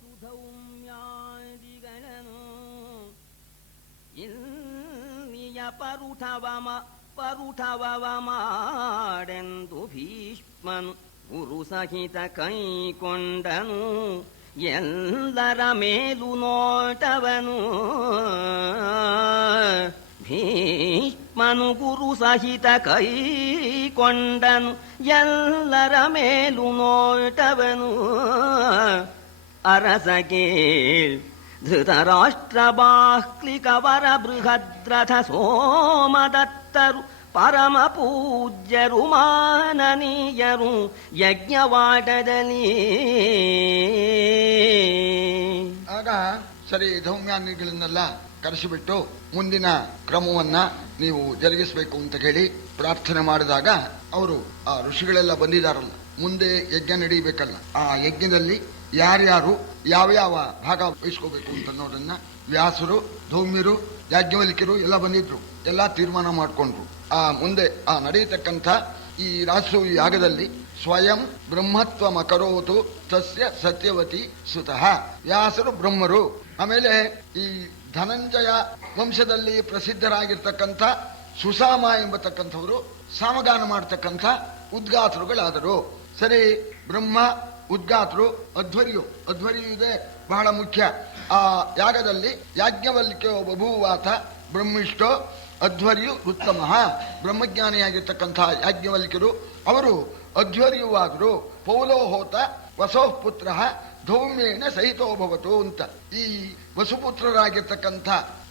ಸುಧೌಮ್ಯಾದಿಗಳನ್ನು ಇಲ್ಲಿಯ ಪರುಠವ ಮಾಡೆಂದು ಭೀಷ್ಮನು ಗುರು ಸಹಿತ ಕೈಕೊಂಡನು. ಎಲ್ಲರ ಮೇಲು ನೋಟವನು ಭೀಷ್ಮನು ಗುರು ಸಹಿತ ಕೈಕೊಂಡನು. ಎಲ್ಲರ ಮೇಲು ನೋಟವನು ಅರಸಗೆ ಧೃತರಾಷ್ಟ್ರ ಬಾಹ್ಲಿಕವರ ಬೃಹದ್ರಥ ಸೋಮದತ್ತರು ಪರಮ ಪೂಜ್ಯರು ಮಾನನೀಯರು ಯಜ್ಞವಾಟದಲ್ಲಿ. ಆಗ ಸರಿ ಧೌಮ್ಯಾನಿಗಳನ್ನೆಲ್ಲ ಕರೆಸಿಬಿಟ್ಟು ಮುಂದಿನ ಕ್ರಮವನ್ನ ನೀವು ಜರುಗಿಸಬೇಕು ಅಂತ ಹೇಳಿ ಪ್ರಾರ್ಥನೆ ಮಾಡಿದಾಗ ಅವರು ಆ ಋಷಿಗಳೆಲ್ಲ ಬಂದಿದಾರಲ್ಲ, ಮುಂದೆ ಯಜ್ಞ ನಡೀಬೇಕಲ್ಲ, ಆ ಯಜ್ಞದಲ್ಲಿ ಯಾರ್ಯಾರು ಯಾವ್ಯಾವ ಭಾಗ ವಹಿಸ್ಕೋಬೇಕು ಅಂತ ಅನ್ನೋದನ್ನ ವ್ಯಾಸರು, ಧೌಮ್ಯರು, ಯಾಜ್ಞವಲ್ಕ್ಯರು ಎಲ್ಲ ಬಂದಿದ್ರು. ಎಲ್ಲ ತೀರ್ಮಾನ ಮಾಡಿಕೊಂಡ್ರು. ಮುಂದೆ ನಡೆಯತಕ್ಕಂಥ ಈ ರಾಜಸೂಯ ಯಾಗದಲ್ಲಿ ಸ್ವಯಂ ಬ್ರಹ್ಮತ್ವ ಮಕರೋತು ತಸ್ಯ ಸತ್ಯವತಿ ಸುತಃ. ವ್ಯಾಸರು ಬ್ರಹ್ಮರು. ಆಮೇಲೆ ಈ ಧನಂಜಯ ವಂಶದಲ್ಲಿ ಪ್ರಸಿದ್ಧರಾಗಿರ್ತಕ್ಕಂಥ ಸುಸಾಮ ಎಂಬತಕ್ಕಂಥವರು ಸಾಮಗಾನ ಮಾಡತಕ್ಕಂಥ ಉದ್ಗಾತರುಗಳಾದರು. ಸರಿ, ಬ್ರಹ್ಮ ಉದ್ಗಾತರು, ಅಧ್ವರ್ಯು ಇದೆ ಬಹಳ ಮುಖ್ಯ. ಆ ಯಾಗದಲ್ಲಿ ಯಾಜ್ಞವಲ್ಕ್ಯೋ ಬಭೂವಾತ ಬ್ರಹ್ಮಿಷ್ಟೋ ಅಧ್ವರ್ಯು ಉತ್ತಮ. ಬ್ರಹ್ಮಜ್ಞಾನಿಯಾಗಿರ್ತಕ್ಕಂಥ ಯಾಜ್ಞವಲ್ಕ್ಯರು ಅವರು ಅಧ್ವರ್ಯುವಾದರು. ಪೌಲೋಹೋತ ವಸೋಃ ಪುತ್ರ ಧೌಮ್ಯೇನ ಸಹಿತೋಭವತು ಅಂತ. ಈ ವಸುಪುತ್ರರಾಗಿರ್ತಕ್ಕಂಥ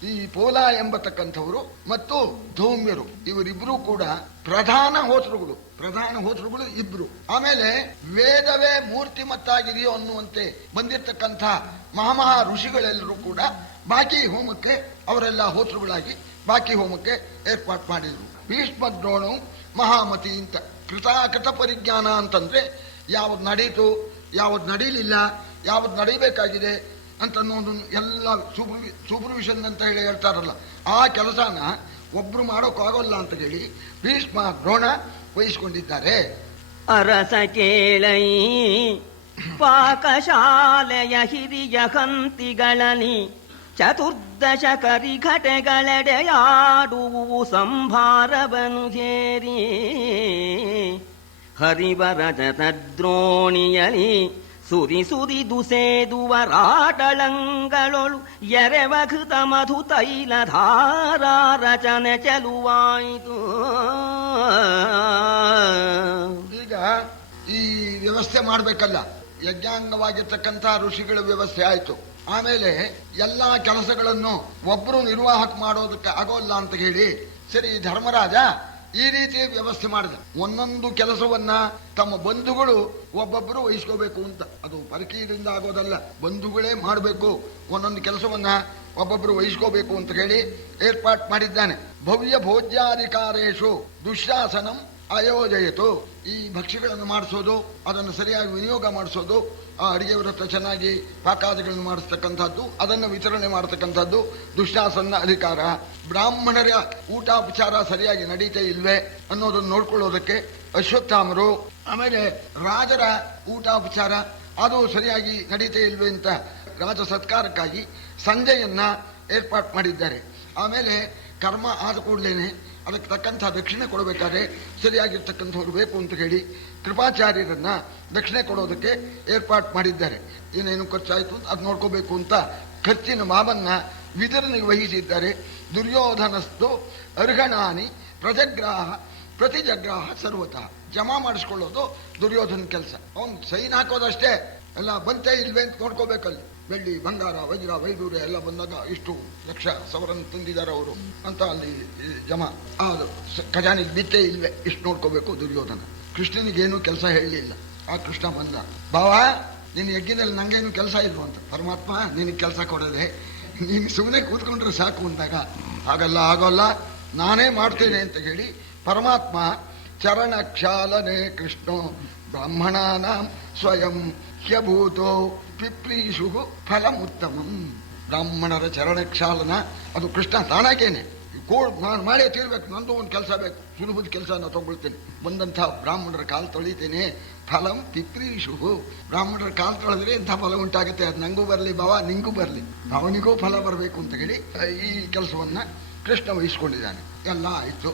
ಈ ಪೌಲ ಎಂಬತಕ್ಕಂಥವರು ಮತ್ತು ಧೌಮ್ಯರು ಇವರಿಬ್ರು ಕೂಡ ಪ್ರಧಾನ ಹೋತೃಗಳು ಇಬ್ರು. ಆಮೇಲೆ ವೇದವೇ ಮೂರ್ತಿಮತ್ತಾಗಿದೆಯೋ ಅನ್ನುವಂತೆ ಬಂದಿರತಕ್ಕಂಥ ಮಹಾಮಹಾ ಋಷಿಗಳೆಲ್ಲರೂ ಕೂಡ ಬಾಕಿ ಹೋಮಕ್ಕೆ ಅವರೆಲ್ಲ ಹೋತೃಗಳಾಗಿ ಬಾಕಿ ಹೋಮಕ್ಕೆ ಏರ್ಪಾಟ್ ಮಾಡಿದ್ರು. ಭೀಷ್ಮ ದ್ರೋಣು ಮಹಾಮತಿ ಅಂತ. ಕೃತ ಪರಿಜ್ಞಾನ ಅಂತಂದ್ರೆ ಯಾವ್ದು ನಡೀತು, ಯಾವ್ದು ನಡೀಲಿಲ್ಲ, ಯಾವ್ದು ನಡೀಬೇಕಾಗಿದೆ ಅಂತ ಅನ್ನೋದನ್ನು ಎಲ್ಲ ಸೂಪರ್ವಿಷನ್ ಅಂತ ಹೇಳಿ ಹೇಳ್ತಾರಲ್ಲ, ಆ ಕೆಲಸನ ಒಬ್ರು ಮಾಡೋಕ್ಕಾಗೋಲ್ಲ ಅಂತ ಹೇಳಿ ಭೀಷ್ಮ ದ್ರೋಣ ವಹಿಸಿಕೊಂಡಿದ್ದಾರೆ. ಅರಸ ಕೇಳೈ ಪಾಕಶಾಲೆಯ ಹಿರಿಯ ಹಂತಿಗಳಲ್ಲಿ ಚತುರ್ದಶ ಕರಿಘಟೆಗಳೆಡೆಯಾಡುವು ಸಂಭಾರವನು ಸೇರಿ. ಹರಿವರಜತ ದ್ರೋಣಿಯಲಿ ಸುರಿದು ಸೇದುವ ರಾಟಳಂಗಳೊಳು ಎರೆವಘೃತ ಮಧು ತೈಲಧಾರ ರಚನೆ ಚೆಲುವಾಯಿತು. ಈಗ ಈ ವ್ಯವಸ್ಥೆ ಮಾಡಬೇಕಲ್ಲ, ಯಜ್ಞಾಂಗವಾಗಿರ್ತಕ್ಕಂಥ ಋಷಿಗಳ ವ್ಯವಸ್ಥೆ ಆಯಿತು. ಆಮೇಲೆ ಎಲ್ಲಾ ಕೆಲಸಗಳನ್ನು ಒಬ್ಬರು ನಿರ್ವಾಹಕ ಮಾಡೋದಕ್ಕೆ ಆಗೋಲ್ಲ ಅಂತ ಹೇಳಿ ಸರಿ ಧರ್ಮರಾಜ ಈ ರೀತಿ ವ್ಯವಸ್ಥೆ ಮಾಡಿದ. ಒಂದೊಂದು ಕೆಲಸವನ್ನ ತಮ್ಮ ಬಂಧುಗಳು ಒಬ್ಬೊಬ್ಬರು ವಹಿಸ್ಕೋಬೇಕು ಅಂತ. ಅದು ಪರಕೀಯರಿಂದ ಆಗೋದಲ್ಲ, ಬಂಧುಗಳೇ ಮಾಡಬೇಕು. ಒಂದೊಂದು ಕೆಲಸವನ್ನ ಒಬ್ಬೊಬ್ಬರು ವಹಿಸ್ಕೋಬೇಕು ಅಂತ ಹೇಳಿ ಏರ್ಪಾಟ್ ಮಾಡಿದ್ದಾನೆ. ಭವ್ಯ ಭೋಜ್ಯಾಧಿಕಾರೇಶು ದುಶ್ಯಾಸನಂ ಆಯೋಜಯಿತು. ಈ ಭಕ್ಷ್ಯಗಳನ್ನು ಮಾಡಿಸೋದು, ಅದನ್ನು ಸರಿಯಾಗಿ ವಿನಿಯೋಗ ಮಾಡಿಸೋದು, ಆ ಅಡಿಗೆಯವರ ಹತ್ರ ಚೆನ್ನಾಗಿ ಪಾಕಾದಿಗಳನ್ನು ಮಾಡಿಸ್ತಕ್ಕಂಥದ್ದು, ಅದನ್ನು ವಿತರಣೆ ಮಾಡತಕ್ಕಂಥದ್ದು ದುಶ್ಯಾಸನ ಅಧಿಕಾರ. ಬ್ರಾಹ್ಮಣರ ಊಟೋಪಚಾರ ಸರಿಯಾಗಿ ನಡೀತೇ ಇಲ್ವೇ ಅನ್ನೋದನ್ನು ನೋಡ್ಕೊಳ್ಳೋದಕ್ಕೆ ಅಶ್ವತ್ಥಾಮರು. ಆಮೇಲೆ ರಾಜರ ಊಟೋಪಚಾರ ಅದು ಸರಿಯಾಗಿ ನಡೀತೇ ಇಲ್ವೇ ಅಂತ ರಾಜ ಸತ್ಕಾರಕ್ಕಾಗಿ ಸಂಜೆಯನ್ನ ಏರ್ಪಾಟ್ ಮಾಡಿದ್ದಾರೆ. ಆಮೇಲೆ ಕರ್ಮ ಆದ ಕೂಡಲೇನೆ ಅದಕ್ಕೆ ತಕ್ಕಂಥ ದಕ್ಷಿಣೆ ಕೊಡಬೇಕಾದ್ರೆ ಸರಿಯಾಗಿರ್ತಕ್ಕಂಥವ್ರು ಬೇಕು ಅಂತ ಹೇಳಿ ಕೃಪಾಚಾರ್ಯರನ್ನ ದಕ್ಷಿಣೆ ಕೊಡೋದಕ್ಕೆ ಏರ್ಪಾಟ್ ಮಾಡಿದ್ದಾರೆ. ಏನೇನು ಖರ್ಚಾಯಿತು ಅದು ನೋಡ್ಕೋಬೇಕು ಅಂತ ಖರ್ಚಿನ ಮಾವನ್ನ ವಿತರಣೆಗೆ ವಹಿಸಿದ್ದಾರೆ. ದುರ್ಯೋಧನಸ್ತು ಅರ್ಹಣಾನಿ ಪ್ರಜಗ್ರಾಹ ಪ್ರತಿಜಗ್ರಾಹ ಸರ್ವತಃ. ಜಮಾ ಮಾಡಿಸ್ಕೊಳ್ಳೋದು ದುರ್ಯೋಧನ ಕೆಲಸ. ಅವನು ಸೈನ್ ಹಾಕೋದಷ್ಟೇ, ಎಲ್ಲ ಬಂತೇ ಇಲ್ವೇ ಅಂತ ನೋಡ್ಕೋಬೇಕಲ್ಲಿ. ಬೆಳ್ಳಿ ಬಂಗಾರ ವಜ್ರ ವೈಡೂರ್ಯ ಎಲ್ಲ ಬಂದಾಗ ಇಷ್ಟು ಲಕ್ಷ ಸವರನ್ನು ತಂದಿದ್ದಾರೆ ಅವರು ಅಂತ ಅಲ್ಲಿ ಜಮಾ. ಅದು ಖಜಾನಿಗೆ ಬಿತ್ತೇ ಇಲ್ವೇ ಇಷ್ಟು ನೋಡ್ಕೋಬೇಕು ದುರ್ಯೋಧನ. ಕೃಷ್ಣನಿಗೇನು ಕೆಲಸ ಹೇಳಲಿಲ್ಲ. ಆ ಕೃಷ್ಣ ಬಂದ, ಬಾವ ನಿನ್ನ ಯಜ್ಞದಲ್ಲಿ ನಂಗೇನು ಕೆಲಸ ಇಲ್ವ ಅಂತ. ಪರಮಾತ್ಮ ನಿನಗೆ ಕೆಲಸ ಕೊಡದೆ, ನೀನು ಸುಮ್ಮನೆ ಕೂತ್ಕೊಂಡ್ರೆ ಸಾಕು ಅಂದಾಗ ಆಗೋಲ್ಲ, ನಾನೇ ಮಾಡ್ತೇನೆ ಅಂತ ಹೇಳಿ ಪರಮಾತ್ಮ ಚರಣ ಕ್ಷಾಲನೆ ಕೃಷ್ಣ ಬ್ರಾಹ್ಮಣಾನಾಂ ಸ್ವಯಂ ಹ್ಯಭೂತೋ ಪಿಪ್ರೀಷು ಫಲಮುತ್ತಮಂ. ಬ್ರಾಹ್ಮಣರ ಚರಣಕ್ಷಾಲನ ಅದು ಕೃಷ್ಣ ತಾನಾಗೇನೆ ನಾನು ಮಾಡೇ ತೀರ್ಬೇಕು, ನಂದು ಒಂದು ಕೆಲಸ ಬೇಕು, ಸುಲಭದ ಕೆಲಸ ನಾನು ತಗೊಳ್ತೇನೆ, ಬಂದಂಥ ಬ್ರಾಹ್ಮಣರ ಕಾಲು ತೊಳಿತೇನೆ, ಫಲಂ ಪಿಪ್ರೀಷು. ಬ್ರಾಹ್ಮಣರ ಕಾಲ್ ತೊಳೆದ್ರೆ ಇಂಥ ಫಲ ಉಂಟಾಗುತ್ತೆ, ಅದು ನಂಗೂ ಬರಲಿ ಭಾವ, ನಿಂಗೂ ಬರಲಿ, ಅವನಿಗೂ ಫಲ ಬರಬೇಕು ಅಂತ ಹೇಳಿ ಈ ಕೆಲಸವನ್ನ ಕೃಷ್ಣ ವಹಿಸ್ಕೊಂಡಿದ್ದಾನೆ. ಎಲ್ಲ ಆಯ್ತು.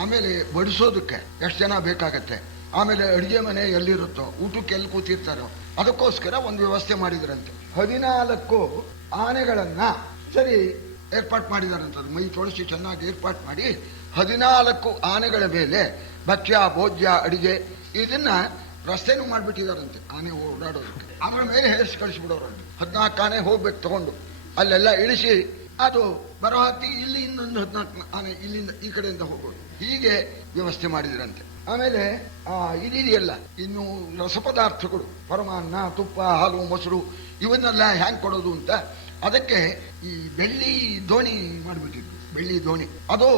ಆಮೇಲೆ ಬಡಿಸೋದಕ್ಕೆ ಎಷ್ಟು ಜನ ಬೇಕಾಗತ್ತೆ, ಆಮೇಲೆ ಅಡುಗೆ ಮನೆ ಎಲ್ಲಿರುತ್ತೋ, ಊಟಕ್ಕೆ ಎಲ್ಲಿ ಕೂತಿರ್ತಾರೋ ಅದಕ್ಕೋಸ್ಕರ ಒಂದು ವ್ಯವಸ್ಥೆ ಮಾಡಿದ್ರಂತೆ. 14 ಆನೆಗಳನ್ನ ಸರಿ ಏರ್ಪಾಟ್ ಮಾಡಿದಾರಂತದ್ದು. ಮೈ ತೊಳಸಿ ಚೆನ್ನಾಗಿ ಏರ್ಪಾಟ್ ಮಾಡಿ 14 ಆನೆಗಳ ಮೇಲೆ ಭಕ್ಷ್ಯ ಭೋಜ್ಯ ಅಡಿಗೆ ಇದನ್ನ ರಸ್ತೆನೂ ಮಾಡ್ಬಿಟ್ಟಿದಾರಂತೆ ಆನೆ ಓಡಾಡೋದಕ್ಕೆ. ಆಮೇಲೆ ಮೇಲೆ ಹೇರಿಸಿ ಕಳಿಸ್ಬಿಡೋರಂತೆ. 14 ಆನೆ ಹೋಗ್ಬೇಕು ತಗೊಂಡು ಅಲ್ಲೆಲ್ಲ ಇಳಿಸಿ, ಅದು ಬರೋ ಹತ್ತಿ ಇಲ್ಲಿ ಇನ್ನೊಂದು 14 ಆನೆ ಇಲ್ಲಿಂದ ಈ ಕಡೆಯಿಂದ ಹೋಗೋದು, ಹೀಗೆ ವ್ಯವಸ್ಥೆ ಮಾಡಿದ್ರಂತೆ. ಆಮೇಲೆ ಇದೆಯಲ್ಲ ಇನ್ನು ರಸಪದಾರ್ಥಗಳು, ಪರಮಾನ್ನ, ತುಪ್ಪ, ಹಾಲು, ಮೊಸರು ಇವನ್ನೆಲ್ಲ ಹ್ಯಾಂಗ್ ಕೊಡೋದು ಅಂತ ಅದಕ್ಕೆ ಈ ಬೆಳ್ಳಿ ದೋಣಿ ಮಾಡಿಬಿಟ್ಟಿದ್ರು. ಬೆಳ್ಳಿ ದೋಣಿ ಅದು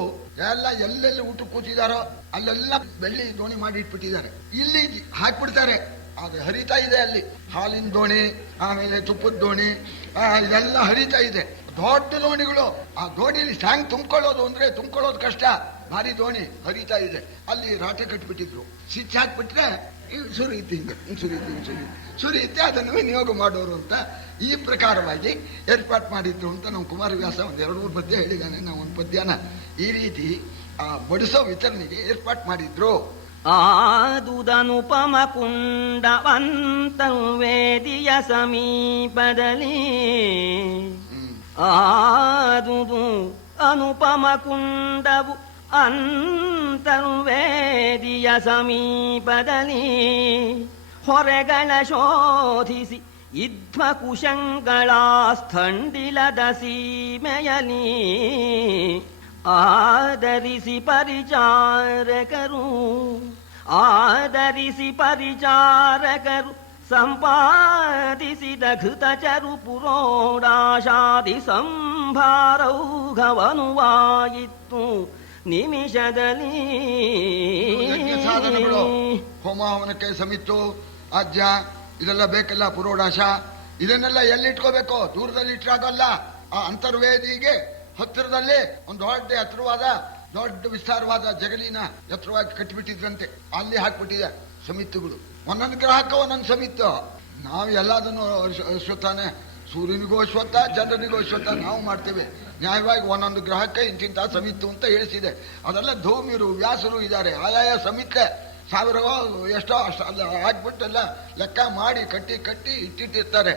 ಎಲ್ಲ ಎಲ್ಲೆಲ್ಲಿ ಊಟ ಕೂತಿದಾರೋ ಅಲ್ಲೆಲ್ಲ ಬೆಳ್ಳಿ ದೋಣಿ ಮಾಡಿ ಇಟ್ಬಿಟ್ಟಿದ್ದಾರೆ. ಇಲ್ಲಿ ಹಾಕ್ಬಿಡ್ತಾರೆ, ಅದು ಹರಿತಾ ಇದೆ ಅಲ್ಲಿ. ಹಾಲಿನ ದೋಣಿ, ಆಮೇಲೆ ತುಪ್ಪದ ದೋಣಿ, ಇದೆಲ್ಲ ಹರಿತಾ ಇದೆ. ದೊಡ್ಡ ದೋಣಿಗಳು. ಆ ದೋಣಿಲಿ ಹ್ಯಾಂಗ್ ತುಂಬ್ಕೊಳ್ಳೋದು ಅಂದ್ರೆ ತುಂಬ್ಕೊಳ್ಳೋದು ಕಷ್ಟ, ಭಾರಿ ದೋಣಿ ಹರಿತಾ ಇದೆ. ಅಲ್ಲಿ ರಾಟೆ ಕಟ್ಬಿಟ್ಟಿದ್ರು. ಸ್ವಿಚ್ ಹಾಕ್ಬಿಟ್ರೆ ಸುರಿಯುತ್ತೆ, ಹಿಂಗೆ ಸುರಿಯುತ್ತೆ, ಅದನ್ನು ವಿನಿಯೋಗ ಮಾಡೋರು ಅಂತ ಈ ಪ್ರಕಾರವಾಗಿ ಏರ್ಪಾಟ್ ಮಾಡಿದ್ರು ಅಂತ ನಾವು ಕುಮಾರವ್ಯಾಸ ಒಂದು 2-3 ಪದ್ಯ ಹೇಳಿದ್ದಾನೆ. ನಾವು ಒಂದು ಪದ್ಯನ ಈ ರೀತಿ ಆ ಬಡಿಸೋ ವಿತರಣೆಗೆ ಏರ್ಪಾಟ್ ಮಾಡಿದ್ರು. ಆದುದನುಪಮ ಕುಂಡವಂತವೇದಿಯ ಸಮೀಪದಲ್ಲಿ, ಆದುದು ಅನುಪಮ ಕುಂಡವು ಅಂತರ್ವೇದಿಯ ಸಮೀಪದಲ್ಲಿ, ಹೊರೆಗಳ ಶೋಧಿಸಿ ಇದ್ಮ ಕುಶಂಗಳ ಸ್ಥಂಡಿಲದ ಸೀಮೆಯಲಿ, ಆದರಿಸಿ ಪರಿಚಾರಕರು ಸಂಪಾದಿಸಿದ ಘೃತಚರು ಪುರೋಡಾಶಾದಿ ಸಂಭಾರೌಘವನುವಾಯಿತ್ತು ನಿಮಿಷದಲ್ಲಿ. ಸಾಧನಗಳು, ಹೋಮ ಹವನಕ್ಕೆ ಸಮಿತ್ತು, ಆಜ್ಯ ಇದೆಲ್ಲ ಬೇಕಲ್ಲ, ಪುರೋಡಾಶ ಇದನ್ನೆಲ್ಲ ಎಲ್ಲಿಟ್ಕೋಬೇಕು? ದೂರದಲ್ಲಿ ಇಟ್ಟಾಗಲ್ಲ. ಆ ಅಂತರ್ವೇದಿಗೆ ಹತ್ತಿರದಲ್ಲಿ ಒಂದು ದೊಡ್ಡ ಎತ್ತರವಾದ ದೊಡ್ಡ ವಿಸ್ತಾರವಾದ ಜಗಲಿನ ಎತ್ತರವಾಗಿ ಕಟ್ಟಿಬಿಟ್ಟಿದ್ರಂತೆ. ಅಲ್ಲಿ ಹಾಕ್ಬಿಟ್ಟಿದೆ ಸಮಿತಿಗಳು. ಒಂದೊಂದು ಗ್ರಹಕ್ಕೆ ಒಂದೊಂದು ಸಮಿತ್ತು. ನಾವು ಎಲ್ಲದನ್ನು ಅಶ್ವತ್ಥಾನೆ, ಸೂರ್ಯನಿಗೂ ಅಶ್ವತ್ಥ, ಚಂದ್ರನಿಗೂ ಅಶ್ವತ್ಥ ನಾವು ಮಾಡ್ತೇವೆ. ನ್ಯಾಯವಾಗಿ ಒಂದೊಂದು ಗ್ರಹಕ್ಕೆ ಇಂತಿಂತ ಸಮಿತ್ತು ಅಂತ ಹೇಳಿಸಿದೆ. ಅದೆಲ್ಲ ಧೂಮಿರು ವ್ಯಾಸರು ಇದ್ದಾರೆ. ಆಯಾಯ ಸಮಿತಿ 1000 ಎಷ್ಟೋ ಅಷ್ಟು ಅಲ್ಲ ಹಾಕ್ಬಿಟ್ಟೆಲ್ಲ ಲೆಕ್ಕ ಮಾಡಿ ಕಟ್ಟಿ ಇಟ್ಟಿರ್ತಾರೆ.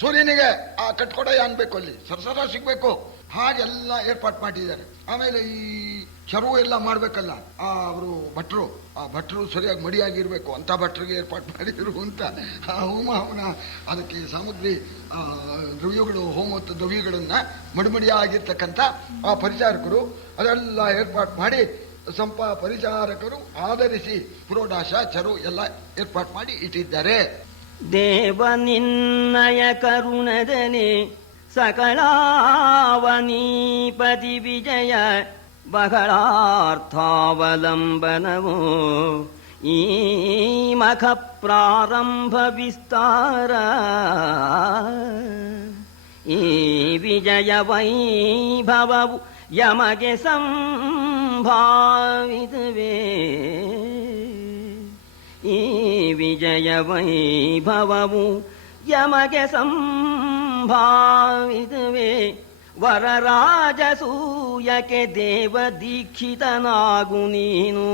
ಸೂರ್ಯನಿಗೆ ಆ ಕಟ್ಕೊಡ ಅನ್ಬೇಕು, ಅಲ್ಲಿ ಸರಸರ ಸಿಗ್ಬೇಕು, ಹಾಗೆಲ್ಲ ಏರ್ಪಾಟ್ ಮಾಡಿದ್ದಾರೆ. ಆಮೇಲೆ ಈ ಚರುವು ಎಲ್ಲ ಮಾಡ್ಬೇಕಲ್ಲ, ಅವರು ಭಟ್ರು ಸರಿಯಾಗಿ ಮಡಿಯಾಗಿರ್ಬೇಕು ಅಂತ ಭಟ್ರಿಗೆ ಏರ್ಪಾಟ್ ಮಾಡಿದ್ರು ಅಂತ. ಹೋಮ ಹವನ ಅದಕ್ಕೆ ಸಾಮಗ್ರಿ ದ್ರವ್ಯಗಳು, ಹೋಮದ ದ್ರವ್ಯಗಳನ್ನ ಮಡಿಮಡಿಯಾಗಿರ್ತಕ್ಕಂಥ ಆ ಪರಿಚಾರಕರು ಅದೆಲ್ಲ ಏರ್ಪಾಟ್ ಮಾಡಿ ಪರಿಚಾರಕರು ಆಧರಿಸಿ ಪುರೋಡಾಶ ಚರು ಎಲ್ಲ ಏರ್ಪಾಟ್ ಮಾಡಿ ಇಟ್ಟಿದ್ದಾರೆ. ದೇವ ನಿನ್ನಯ ಕರುಣದಲ್ಲಿ ಸಕಲಾವನೀಪತಿ ವಿಜಯ ಬಹಳಾರ್ಥಾವಲಂಬನವು ಈ ಮಖ ಪ್ರಾರಂಭ ವಿಸ್ತಾರ ಈ ವಿಜಯ ವೈಭವವು ಯಮಗೆ ಸಂಭಾವಿತವೇ ಈ ವಿಜಯ ವೈಭವವು ಯಮಗೆ ಸಂಭಾವಿತವೇ ವರರಾಜಸೂಯಕ್ಕೆ ದೇವ ದೀಕ್ಷಿತನಾಗು ನೀನು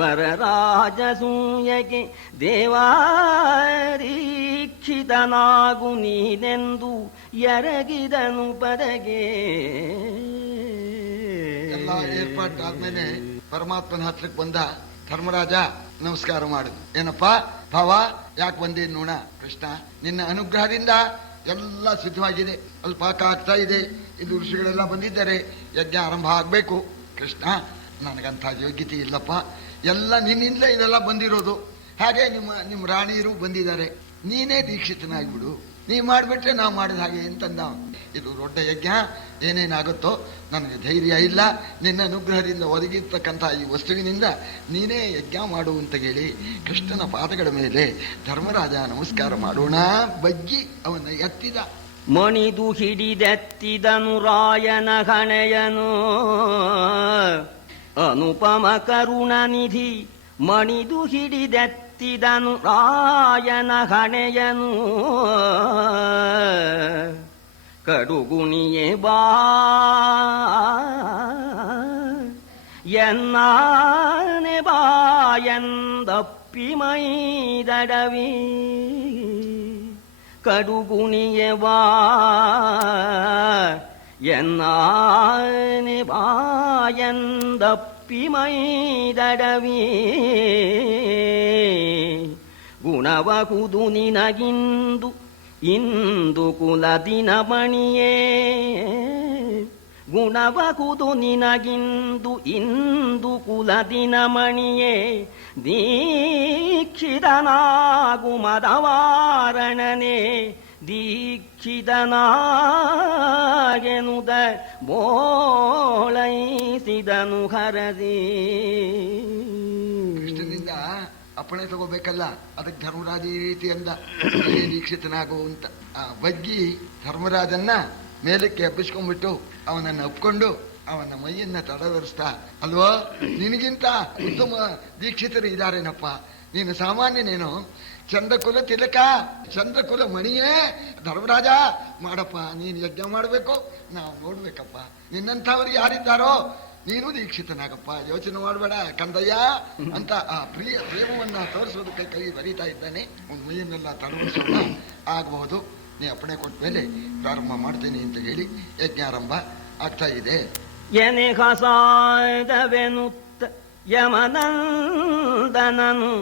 ವರರಾಜಸೂಯಕ್ಕೆ ದೇವಾದೀಕ್ಷಿತನಾಗು ನೀನೆಂದು ಎರಗಿದನು ಪದಗೆ. ಎಲ್ಲ ಏರ್ಪಾಟಾದ್ಮೇಲೆ ಪರಮಾತ್ಮನ ಹತ್ರಕ್ಕೆ ಬಂದ ಧರ್ಮರಾಜ ನಮಸ್ಕಾರ ಮಾಡಿದ್ರು. ಏನಪ್ಪಾ ಭಾವ, ಯಾಕೆ ಬಂದೇನು ನೋಡ? ಕೃಷ್ಣ, ನಿನ್ನ ಅನುಗ್ರಹದಿಂದ ಎಲ್ಲ ಸಿದ್ಧವಾಗಿದೆ, ಅಲ್ಲಿ ಪಾಕ ಆಗ್ತಾ ಇದೆ, ಇದು ಋಷಿಗಳೆಲ್ಲ ಬಂದಿದ್ದಾರೆ, ಯಜ್ಞ ಆರಂಭ ಆಗ್ಬೇಕು. ಕೃಷ್ಣ, ನನಗಂಥ ಯೋಗ್ಯತೆ ಇಲ್ಲಪ್ಪ, ಎಲ್ಲ ನಿನ್ನಿಂದಲೇ ಇದೆಲ್ಲ ಬಂದಿರೋದು. ಹಾಗೆ ನಿಮ್ಮ ರಾಣಿಯರು ಬಂದಿದ್ದಾರೆ, ನೀನೇ ದೀಕ್ಷಿತನಾಗ್ಬಿಡು, ನೀ ಮಾಡಿಬಿಟ್ರೆ ನಾವು ಮಾಡಿದ ಹಾಗೆ ಅಂತಂದ. ಇದು ದೊಡ್ಡ ಯಜ್ಞ, ಏನೇನಾಗುತ್ತೋ ನನಗೆ ಧೈರ್ಯ ಇಲ್ಲ, ನಿನ್ನ ಅನುಗ್ರಹದಿಂದ ಒದಗಿರ್ತಕ್ಕಂಥ ಈ ವಸ್ತುವಿನಿಂದ ನೀನೇ ಯಜ್ಞ ಮಾಡು ಅಂತ ಹೇಳಿ ಕೃಷ್ಣನ ಪಾದಗಳ ಮೇಲೆ ಧರ್ಮರಾಜ ನಮಸ್ಕಾರ ಮಾಡೋಣ ಬಗ್ಗಿ ಅವನ್ನ ಎತ್ತಿದ. ಮಣಿದು ಹಿಡಿದೆತ್ತಿದನು ರಾಯನ ಹಣೆಯನು ಅನುಪಮ ಕರುಣನಿಧಿ ಮಣಿದು ಹಿಡಿದೆತ್ತಿದನು ರಾಯನ ಹಣೆಯನು. ಕಡುಗುಣಿಯೇ ಬಾ ಎನ್ನಾನೆ ಬಾಯಂದಪ್ಪಿ ಮೈದಡವಿ. ಕಡುಗುಣಿಯೇ ಬಾ ಎನ್ನಾನೆ ಬಾಯಂದಪ್ಪಿ ಮೈದಡವಿ. ಗುಣವಹುದು ನಿನಗಿಂದು ಇಂದು ಕುಲದಿನ ಮಣಿಯೇ. ಗುಣವಹುದು ನಿನಗಿಂದು ಇಂದು ಕುಲದಿನ ಮಣಿಯೇ. ದೀಕ್ಷಿತನಾಗು ಮದವಾರಣನೆ ದೀಕ್ಷಿತನಾಗೆನುದ ಬೋಳೈಸಿದನು ಹರದಿ. ಕೃಷ್ಣನಿಂದ ಅಪ್ಪಣೆ ತಗೋಬೇಕಲ್ಲ, ಅದಕ್ಕೆ ಧರ್ಮರಾಜ ಈ ರೀತಿ ಅಂದ, ದೀಕ್ಷಿತನಾಗು ಅಂತ. ಆ ಬಗ್ಗಿ ಧರ್ಮರಾಜನ್ನ ಮೇಲಕ್ಕೆ ಹಬ್ಬಿಸ್ಕೊಂಡ್ಬಿಟ್ಟು ಅವನನ್ನು ಒಪ್ಕೊಂಡು ಅವನ ಮೈಯನ್ನ ತಡವರಿಸ್ತಾ, ಅಲ್ವೋ ನಿನಗಿಂತ ಉತ್ತಮ ದೀಕ್ಷಿತರು ಇದ್ದಾರೇನಪ್ಪ, ನೀನು ಸಾಮಾನ್ಯನೇನು, ಚಂದ್ರಕುಲ ತಿಲಕ, ಚಂದ್ರಕುಲ ಮಣಿಯೇ, ಧರ್ಮರಾಜ ಮಾಡಪ್ಪ, ನೀನು ಯಜ್ಞ ಮಾಡಬೇಕು, ನಾವು ನೋಡ್ಬೇಕಪ್ಪ, ನಿನ್ನಂಥವ್ರು ಯಾರಿದ್ದಾರೋ ನೀನು ದೀಕ್ಷಿತನಾಗಪ್ಪ, ಯೋಚನೆ ಮಾಡಬೇಡ ಕಂದಯ್ಯ ಅಂತ ಆ ಪ್ರೇಮವನ್ನ ತೋರಿಸೋದಕ್ಕೆ ಕೈ ಬರೀತಾ ಇದ್ದಾನೆ. ಒಂದು ಮೈಯನ್ನೆಲ್ಲ ತಡವರಿಸೋಣ, ಆಗಬಹುದು, ನೀ ಅಪ್ಪಣೆ ಕೊಟ್ಟ ಮೇಲೆ ಪ್ರಾರಂಭ ಮಾಡ್ತೇನೆ ಅಂತ ಹೇಳಿ ಯಜ್ಞಾರಂಭ ಆಗ್ತಾ ಇದೆ. ಎನೆ ಹೊಸಾದವೆನುತ್ತ ಯಮನಂದನನು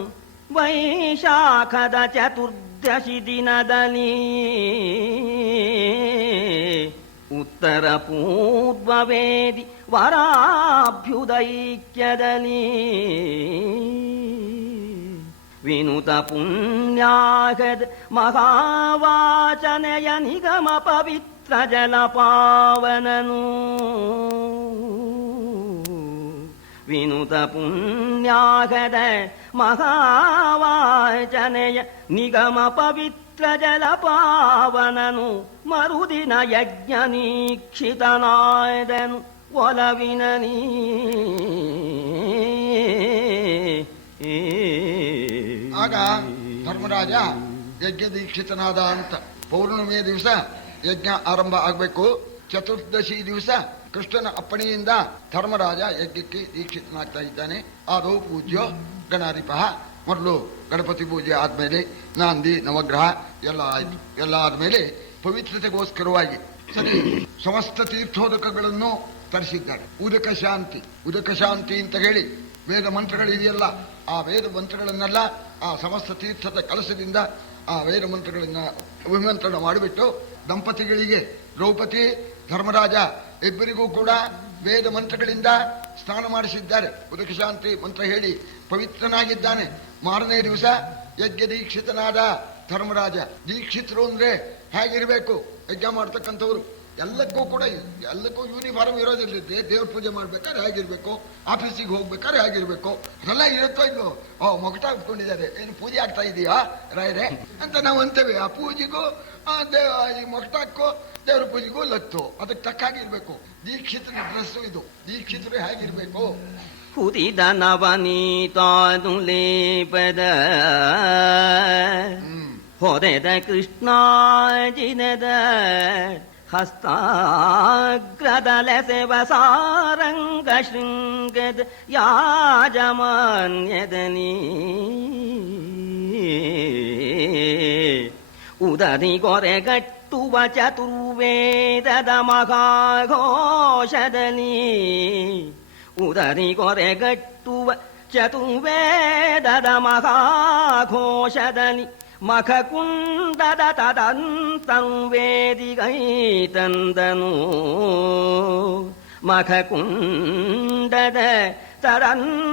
ವೈಶಾಖದ ಚತುರ್ದಶಿ ದಿನದಲ್ಲಿ ಉತ್ತರ ಪೂರ್ವವೇದಿ ವರಾಭ್ಯುದೈಕ್ಯದಲ್ಲಿ ವಿನುತ ಪುಣ್ಯಾಗದ ಮಹಾವಾಚನೆಯ ನಿಗಮ ಪವಿತ್ರ ಜಲಪಾವನನು. ವಿನುತ ಪುಣ್ಯಾಗದ ಮಹಾವಾಚನೆಯ ನಿಗಮ ಪವಿತ್ರ ಜಲಪಾವನನು ಮರುದಿನ ಯಜ್ಞ ನೀಕ್ಷಿತನಾದನು ಒಲವಿನ ನೀ. ಆಗ ಧರ್ಮರಾಜ ಯಜ್ಞ ದೀಕ್ಷಿತನಾದ ಅಂತ. ಪೌರ್ಣಮಿಯ ದಿವಸ ಯಜ್ಞ ಆರಂಭ ಆಗಬೇಕು. ಚತುರ್ದಶಿ ದಿವಸ ಕೃಷ್ಣನ ಅಪ್ಪಣೆಯಿಂದ ಧರ್ಮರಾಜ ಯಜ್ಞಕ್ಕೆ ದೀಕ್ಷಿತನಾಗ್ತಾ ಇದ್ದಾನೆ. ಆದೋ ಪೂಜ್ಯೋ ಗಣಾಧಿಪ. ಮೊದಲು ಗಣಪತಿ ಪೂಜೆ ಆದ್ಮೇಲೆ ನಾಂದಿ ನವಗ್ರಹ ಎಲ್ಲ ಆಯ್ತು. ಎಲ್ಲ ಆದ್ಮೇಲೆ ಪವಿತ್ರತೆಗೋಸ್ಕರವಾಗಿ ಸರಿ ಸಮಸ್ತ ತೀರ್ಥೋದಕಗಳನ್ನು ತರಿಸಿದ್ದಾರೆ. ಉದಕ ಶಾಂತಿ, ಉದಕ ಶಾಂತಿ ಅಂತ ಹೇಳಿ ವೇದ ಮಂತ್ರಗಳಿದೆಯಲ್ಲ, ಆ ವೇದ ಮಂತ್ರಗಳನ್ನೆಲ್ಲ ಆ ಸಮಸ್ತ ತೀರ್ಥದ ಕಲಸದಿಂದ ಆ ವೇದ ಮಂತ್ರಗಳನ್ನ ವಿಮಂತ್ರಣ ಮಾಡಿಬಿಟ್ಟು ದಂಪತಿಗಳಿಗೆ ದ್ರೌಪದಿ ಧರ್ಮರಾಜ ಇಬ್ಬರಿಗೂ ಕೂಡ ವೇದ ಮಂತ್ರಗಳಿಂದ ಸ್ನಾನ ಮಾಡಿಸಿದ್ದಾರೆ. ಉದಕ ಶಾಂತಿ ಮಂತ್ರ ಹೇಳಿ ಪವಿತ್ರನಾಗಿದ್ದಾನೆ. ಮಾರನೇ ದಿವಸ ಯಜ್ಞ ದೀಕ್ಷಿತನಾದ ಧರ್ಮರಾಜ. ದೀಕ್ಷಿತರು ಅಂದ್ರೆ ಹೇಗಿರ್ಬೇಕು? ಯಜ್ಞ ಮಾಡ್ತಕ್ಕಂಥವ್ರು ಎಲ್ಲಕ್ಕೂ ಕೂಡ ಎಲ್ಲಕ್ಕೂ ಯೂನಿಫಾರ್ಮ್ ಇರೋದಿಲ್ಲ. ದೇವ್ರ ಪೂಜೆ ಮಾಡ್ಬೇಕಾದ್ರೆ ಹೇಗಿರ್ಬೇಕು, ಆಫೀಸಿಗೆ ಹೋಗ್ಬೇಕಾದ್ರೆ ಹೇಗಿರ್ಬೇಕು, ಅದೆಲ್ಲ ಇರುತ್ತೋ ಇಲ್ವೋ? ಮೊಗಟ ಇಟ್ಕೊಂಡಿದ್ದಾರೆ, ಏನು ಪೂಜೆ ಆಗ್ತಾ ಇದೆಯಾ ರಾಯರೇ ಅಂತ ನಾವು ಅಂತೇವೆ. ಆ ಪೂಜೆಗೂ ಈ ಮೊಗಟಕ್ಕೂ ದೇವ್ರ ಪೂಜೆಗೂ ಲತ್ತು, ಅದಕ್ಕೆ ತಕ್ಕಾಗಿರ್ಬೇಕು. ದೀಕ್ಷಿತರ ಡ್ರೆಸ್ಸು ಇದು. ದೀಕ್ಷಿತರು ಹೇಗಿರ್ಬೇಕು? ಹುರಿದ ನವನೀತಾನುಲೇಪದ ಹೊರೆದ ಕೃಷ್ಣಾಜಿನದ ಹಸ್ತಾಗ್ರದಲೆಸೆವ ಸಾರಂಗ ಶೃಂಗದ ಯಾಜಮಾನ್ಯದನಿ ಉದರಿ ಕೊರೆಗಟ್ಟುವ ಚತುರ್ವೇದದ ಮಹಾಘೋಷದಲ್ಲಿ ಉದರಿ ಕೊರೆಗಟ್ಟುವ ಚತುರ್ವೇದದ ಮಹಾಘೋಷದಲ್ಲಿ ಮಖಕುಂಡದ ತದಂತಂವೇದಿಗೈ ತಂದನು ಮಖಕುಂಡದ ತರಂತರುವೇದಿಗೈ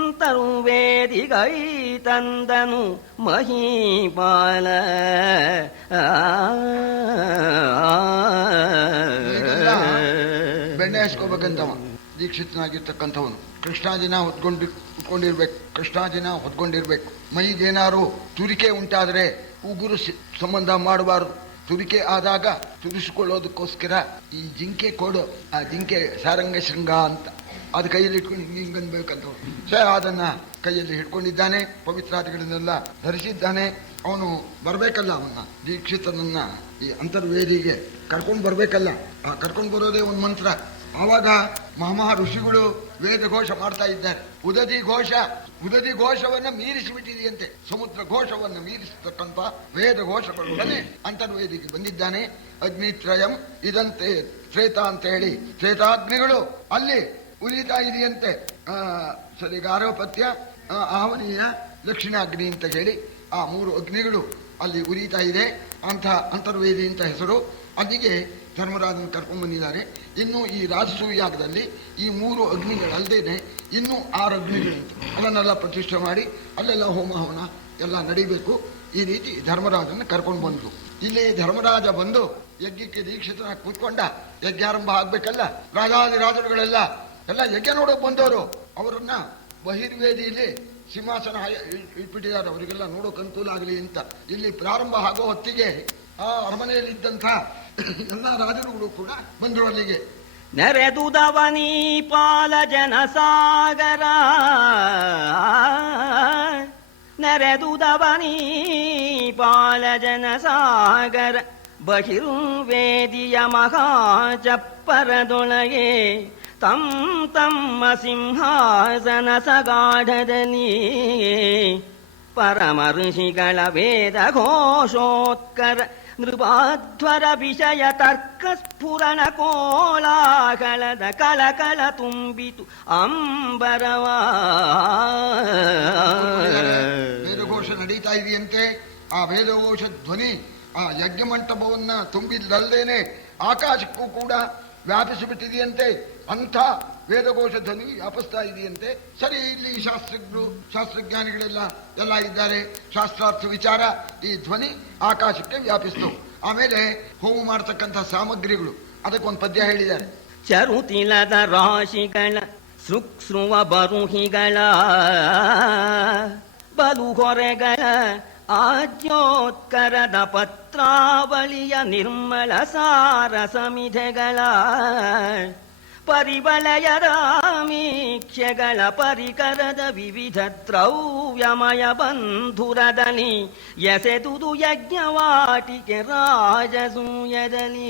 ತಂದನು ಮಹೀಪಾಲ ಬೆಣ್ಣೆ ಹಚ್ಕೋಬೇಕಂತವ ದೀಕ್ಷಿತನಾಗಿರ್ತಕ್ಕಂಥವನು ಕೃಷ್ಣಾಜಿನ ಹೊತ್ಕೊಂಡಿರ್ಬೇಕು. ಕೃಷ್ಣಾಜಿನ ಹೊತ್ಕೊಂಡಿರ್ಬೇಕು. ಮೈಗೇನಾರು ತುರಿಕೆ ಉಂಟಾದರೆ ಉಗುರು ಸಂಬಂಧ ಮಾಡಬಾರದು. ತುರಿಕೆ ಆದಾಗ ತುರಿಸಿಕೊಳ್ಳೋದಕ್ಕೋಸ್ಕರ ಈ ಜಿಂಕೆ ಕೊಡು, ಆ ಜಿಂಕೆ ಸಾರಂಗ ಶೃಂಗ ಅಂತ ಅದು ಕೈಯಲ್ಲಿ ಹಿಡ್ಕೊಂಡು ಹಿಂಗನ್ಬೇಕಂತ ಅದನ್ನ ಕೈಯಲ್ಲಿ ಹಿಡ್ಕೊಂಡಿದ್ದಾನೆ. ಪವಿತ್ರಾದಿಗಳನ್ನೆಲ್ಲ ಧರಿಸಿದ್ದಾನೆ. ಅವನು ಬರ್ಬೇಕಲ್ಲ, ಅವನ್ನ ದೀಕ್ಷಿತನನ್ನ ಈ ಅಂತರ್ವೇದಿಗೆ ಕರ್ಕೊಂಡು ಬರ್ಬೇಕಲ್ಲ. ಆ ಕರ್ಕೊಂಡು ಬರೋದೇ ಒಂದು ಮಂತ್ರ. ಆವಾಗ ಮಹಾ ಋಷಿಗಳು ವೇದ ಘೋಷ ಮಾಡ್ತಾ ಇದ್ದಾರೆ. ಉದತಿ ಘೋಷವನ್ನ ಮೀರಿಸಿಬಿಟ್ಟಿದೆಯಂತೆ. ಸಮುದ್ರ ಘೋಷವನ್ನು ಮೀರಿಸತಕ್ಕಂಥ ವೇದ ಘೋಷಗಳೊಡನೆ ಅಂತರ್ವೇದಿಗೆ ಬಂದಿದ್ದಾನೆ. ಅಗ್ನಿತ್ರಯಂ ಇದಂತೆ ತ್ರೇತ ಅಂತ ಹೇಳಿ ತ್ರೇತಾಗ್ನಿಗಳು ಅಲ್ಲಿ ಉರಿತಾ ಇದೆಯಂತೆ. ಸರಿ, ಗಾರೋಪತ್ಯ, ಆವನೀಯ, ದಕ್ಷಿಣಾಗ್ನಿ ಅಂತ ಹೇಳಿ ಆ 3 ಅಗ್ನಿಗಳು ಅಲ್ಲಿ ಉರಿತಾ ಇದೆ ಅಂತ ಅಂತರ್ವೇದಿ ಅಂತ ಹೆಸರು. ಅಲ್ಲಿಗೆ ಧರ್ಮರಾಜನ ಕರ್ಕೊಂಡು ಬಂದಿದ್ದಾರೆ. ಇನ್ನು ಈ ರಾಜಸೂಯಾಗದಲ್ಲಿ ಈ 3 ಅಗ್ನಿಗಳಲ್ಲದೇನೆ ಇನ್ನೂ 6 ಅಗ್ನಿಗಳಂತೆ. ಅದನ್ನೆಲ್ಲ ಪ್ರತಿಷ್ಠೆ ಮಾಡಿ ಅಲ್ಲೆಲ್ಲ ಹೋಮ ಹವನ ಎಲ್ಲ ನಡಿಬೇಕು. ಈ ರೀತಿ ಧರ್ಮರಾಜನ ಕರ್ಕೊಂಡು ಬಂದ್ರು. ಇಲ್ಲಿ ಧರ್ಮರಾಜ ಬಂದು ಯಜ್ಞಕ್ಕೆ ದೀಕ್ಷಿತನಾಗಿ ಕೂತ್ಕೊಂಡ. ಯಜ್ಞಾರಂಭ ಆಗ್ಬೇಕಲ್ಲ. ರಾಜರುಗಳೆಲ್ಲ ಯಜ್ಞ ನೋಡೋಕೆ ಬಂದವರು. ಅವರನ್ನ ಬಹಿರ್ವೇದಿಯಲ್ಲಿ ಸಿಂಹಾಸನ ಇಟ್ಬಿಟ್ಟಿದ್ದಾರೆ. ಅವರಿಗೆಲ್ಲ ನೋಡೋಕೆ ಅನುಕೂಲ ಆಗಲಿ ಅಂತ. ಇಲ್ಲಿ ಪ್ರಾರಂಭ ಆಗೋ ಹೊತ್ತಿಗೆ ಆ ಅರಮನೆಯಲ್ಲಿದ್ದಂಥ ಎಲ್ಲ ರಾಜರುಗಳು ಕೂಡ ಬಂದರು ಅಲ್ಲಿಗೆ. ನೆರೆದುದವನೀ ಪಾಲ ಜನಸಾಗರ, ನೆರೆದುದವನೀ ಪಾಲ ಜನಸಾಗರ, ಬಹಿರ್ವೇದಿಯ ಮಹಾಚಪ್ಪರದೊಳಗೆ ತಮ್ಮ ಸಿಂಹಾಸನ ಸಗಾಢದಲ್ಲಿ ಪರಮ ಋಷಿಗಳ ವೇದ ಘೋಷೋತ್ಕರ ನೃಪಾಧ್ವರ ವಿಷಯ ತರ್ಕ ಸ್ಫುರಣ ಕೋಲಾಹಲದ ಕಳಕಳ ತುಂಬಿತು ಅಂಬರವ. ವೇದಘೋಷ ನಡೀತಾ ಇದೆಯಂತೆ. ಆ ವೇದಘೋಷ ಧ್ವನಿ ಆ ಯಜ್ಞ ಮಂಟಪವನ್ನ ತುಂಬಿದ್ದಲ್ದೇನೆ ಆಕಾಶಕ್ಕೂ ಕೂಡ ವ್ಯಾಪಿಸಿಬಿಟ್ಟಿದೆಯಂತೆ. ಅಂಥ ವೇದಘೋಷ ಧ್ವನಿ ವ್ಯಾಪಿಸ್ತಾ ಇದೆಯಂತೆ. ಸರಿ, ಇಲ್ಲಿ ಶಾಸ್ತ್ರಜ್ಞಾನಿಗಳೆಲ್ಲ ಇದ್ದಾರೆ. ಶಾಸ್ತ್ರಾರ್ಥ ವಿಚಾರ ಈ ಧ್ವನಿ ಆಕಾಶಕ್ಕೆ ವ್ಯಾಪಿಸ್ತು. ಆಮೇಲೆ ಹೋಮ ಮಾಡತಕ್ಕಂಥ ಸಾಮಗ್ರಿಗಳು ಅದಕ್ಕೊಂದು ಪದ್ಯ ಹೇಳಿದ್ದಾರೆ. ಚರುತಿಲದ ರಾಶಿಗಳ ಸೃಕ್ಸ್ರುವ ಬರುಹಿಗಳ ಬಲುಹೊರೆಗಳ ಆಜ್ಯೋತ್ಕರದ ಪತ್ರಾವಳಿಯ ನಿರ್ಮಲ ಸಾರ ಸಮಿಧೆಗಳ ಪರಿವಲಯ ರಾಮೀಕ್ಷೆಗಳ ಪರಿಕರದ ವಿವಿಧ ದ್ರವ್ಯಮಯ ಬಂಧುರದಲ್ಲಿ ಎಸೆದುದು ಯಜ್ಞವಾಟಿಕೆ ರಾಜಸೂಯದಲ್ಲಿ.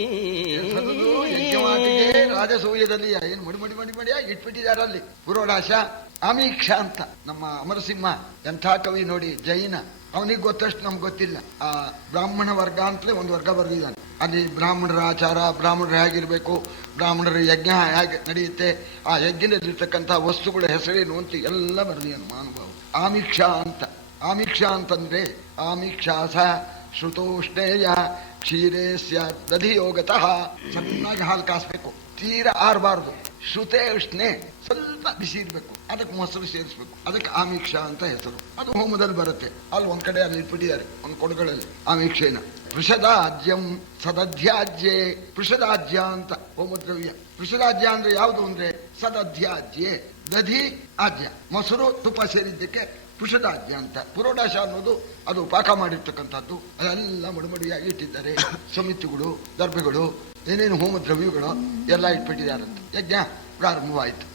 ರಾಜಸೂಯದಲ್ಲಿ ಏನು ಮಡಿಮಡಿಯಾಗಿ ಇಟ್ಬಿಟ್ಟಿದ್ದಾರೆ ಅಲ್ಲಿ. ಪುರೋಡಾಶ ಆಮೀಕ್ಷ ಅಂತ ನಮ್ಮ ಅಮರಸಿಂಹ ಎಂಥ ಕವಿ ನೋಡಿ, ಜೈನ. ಅವನಿಗೆ ಗೊತ್ತಷ್ಟು ನಮ್ಗೆ ಗೊತ್ತಿಲ್ಲ. ಆ ಬ್ರಾಹ್ಮಣ ವರ್ಗ ಅಂತಲೇ ಒಂದು ವರ್ಗ ಬರೆದಿದ್ದಾನೆ. ಅಲ್ಲಿ ಬ್ರಾಹ್ಮಣರ ಆಚಾರ, ಬ್ರಾಹ್ಮಣರು ಹೇಗಿರ್ಬೇಕು, ಬ್ರಾಹ್ಮಣರ ಯಜ್ಞ ಹೇಗೆ ನಡೆಯುತ್ತೆ, ಆ ಯಜ್ಞದಲ್ಲಿರ್ತಕ್ಕಂಥ ವಸ್ತುಗಳ ಹೆಸರೇನು ಅಂತ ಎಲ್ಲ ಬರೆದಿದ್ದಾನೆ ಮಹಾನುಭಾವ. ಆಮೀಕ್ಷ ಅಂತಂದ್ರೆ ಆಮೀಕ್ಷಾಸ ಶ್ರುತೋಷ್ಣೇಯ ಕ್ಷೀರೇಸ್ಯ ದಧಿಯೋಗತಃ. ಚೆನ್ನಾಗಿ ಹಾಲು ಕಾಸ್ಬೇಕು, ತೀರ ಆರಬಾರ್ದು. ಶ್ರುತೆ ಉಷ್ಣೆ, ಸ್ವಲ್ಪ ಬಿಸಿ ಇರ್ಬೇಕು, ಅದಕ್ಕೆ ಮೊಸರು ಸೇರಿಸ್ಬೇಕು. ಅದಕ್ಕೆ ಆಮೀಕ್ಷ ಅಂತ ಹೆಸರು. ಅದು ಹೋಮದಲ್ಲಿ ಬರುತ್ತೆ. ಅಲ್ಲಿ ಒಂದ್ ಕಡೆ ಅಲ್ಲಿ ಇಟ್ಬಿಟ್ಟಿದ್ದಾರೆ ಒಂದು ಕೊಡಗಳಲ್ಲಿ ಆಮೀಕ್ಷೆನ. ಪೃಷದಾಜ್ಯಂ ಸದಧ್ಯಾಜ್ಯೆ. ಪೃಷದಾಜ್ಯ ಅಂತ ಹೋಮದ್ರವ್ಯ. ಪೃಷದಾಜ್ಯ ಅಂದ್ರೆ ಯಾವುದು ಅಂದ್ರೆ ಸದಧ್ಯಾಜ್ಯೆ. ದಧಿ ಆಜ್ಯ, ಮೊಸರು ತುಪ್ಪ ಸೇರಿದ್ದಕ್ಕೆ ಪೃಷದಾಜ್ಯ ಅಂತ. ಪುರೋಡಾಶ ಅನ್ನೋದು ಅದು ಪಾಕ ಮಾಡಿರ್ತಕ್ಕಂಥದ್ದು. ಅದೆಲ್ಲ ಮಡಿಮಡಿಯಾಗಿ ಇಟ್ಟಿದ್ದಾರೆ. ಸಮಿತಿಗಳು, ದರ್ಭೆಗಳು, ಏನೇನು ಹೋಮ ದ್ರವ್ಯಗಳು ಎಲ್ಲ ಇಟ್ಬಿಟ್ಟಿದ್ದಾರಂತೆ. ಯಜ್ಞ ಪ್ರಾರಂಭವಾಯಿತು.